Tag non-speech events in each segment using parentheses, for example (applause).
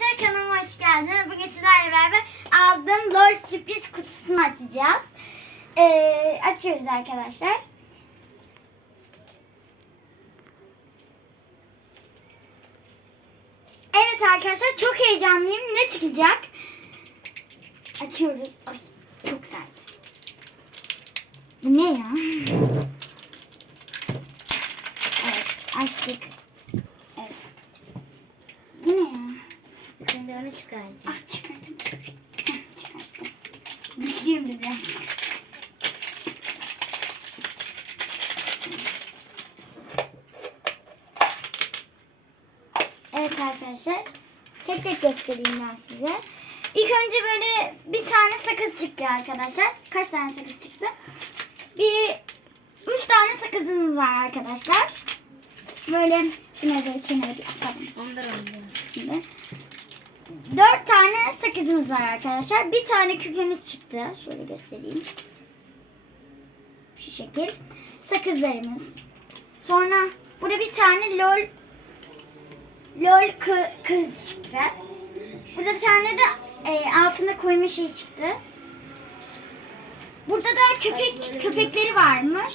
arkadaşlar kanalıma hoş geldiniz. Bugün sizlerle beraber aldığım LOL sürpriz kutusunu açacağız. Ee, açıyoruz arkadaşlar. Evet arkadaşlar çok heyecanlıyım. Ne çıkacak? Açıyoruz. Ay çok sert. Bu ne ya? Evet açtık. Evet. Bu ne ya? Şimdi onu çıkaracağım. Ah çıkardım. Heh, çıkarttım. Güçlüyüm de biraz. Evet arkadaşlar. Tek tek göstereyim ben size. İlk önce böyle bir tane sakız çıktı arkadaşlar. Kaç tane sakız çıktı? Bir üç tane sakızımız var arkadaşlar. Böyle şunları kenara bir atalım. Ondan. Şimdi. Dört tane sakızımız var arkadaşlar. Bir tane küpemiz çıktı. Şöyle göstereyim. Şu şekil. Sakızlarımız. Sonra burada bir tane lol lol kı- kız çıktı. Burada bir tane de e, altına koyma şey çıktı. Burada da köpek köpekleri varmış.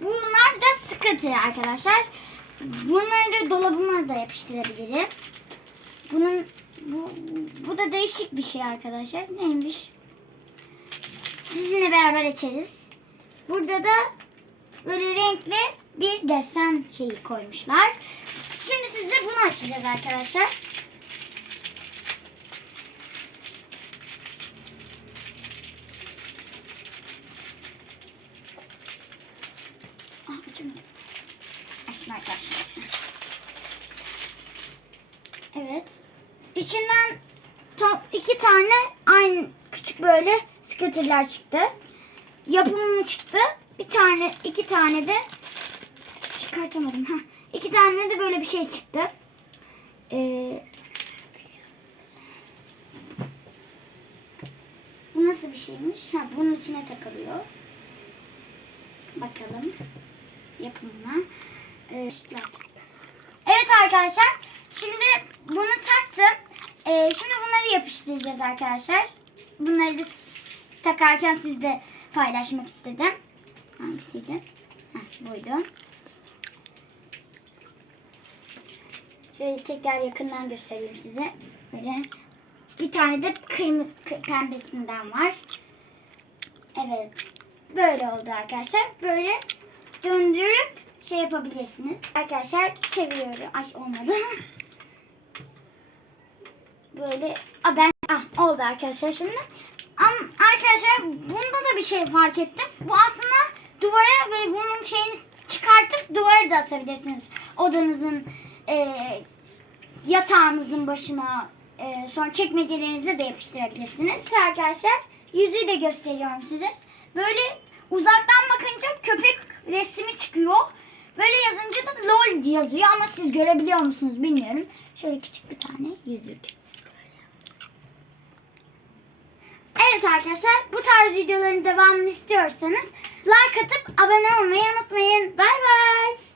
Bunlar da sıkıntı arkadaşlar. Bunları da dolabıma da yapıştırabilirim. Bunun bu, bu da değişik bir şey arkadaşlar. Neymiş? Sizinle beraber açarız. Burada da böyle renkli bir desen şeyi koymuşlar. Şimdi size bunu açacağız arkadaşlar. Ah. Açtım arkadaşlar. Evet. İçinden top iki tane aynı küçük böyle scooter'lar çıktı. Yapımı çıktı. Bir tane, iki tane de çıkartamadım. Ha, iki tane de böyle bir şey çıktı. Ee, bu nasıl bir şeymiş? Ha, bunun içine takılıyor. Bakalım yapımına. Ee, Evet arkadaşlar. Şimdi bunu taktım. Ee, şimdi bunları yapıştıracağız arkadaşlar. Bunları da takarken sizle paylaşmak istedim. Hangisiydi? Heh, buydu. Şöyle tekrar yakından göstereyim size. Böyle bir tane de kırmızı pembesinden var. Evet. Böyle oldu arkadaşlar. Böyle döndürüp şey yapabilirsiniz. Arkadaşlar çeviriyorum. Ay olmadı. (laughs) Böyle a ben ah oldu arkadaşlar şimdi. Am, arkadaşlar bunda da bir şey fark ettim. Bu aslında duvara ve bunun şeyini çıkartıp duvara da asabilirsiniz. Odanızın e, yatağınızın başına e, sonra çekmecelerinizle de yapıştırabilirsiniz. İşte arkadaşlar yüzüğü de gösteriyorum size. Böyle uzaktan bakınca köpek resmi çıkıyor. Böyle yazınca da LOL yazıyor ama siz görebiliyor musunuz bilmiyorum. Şöyle küçük bir tane yüzük. Evet arkadaşlar bu tarz videoların devamını istiyorsanız like atıp abone olmayı unutmayın. Bay bay.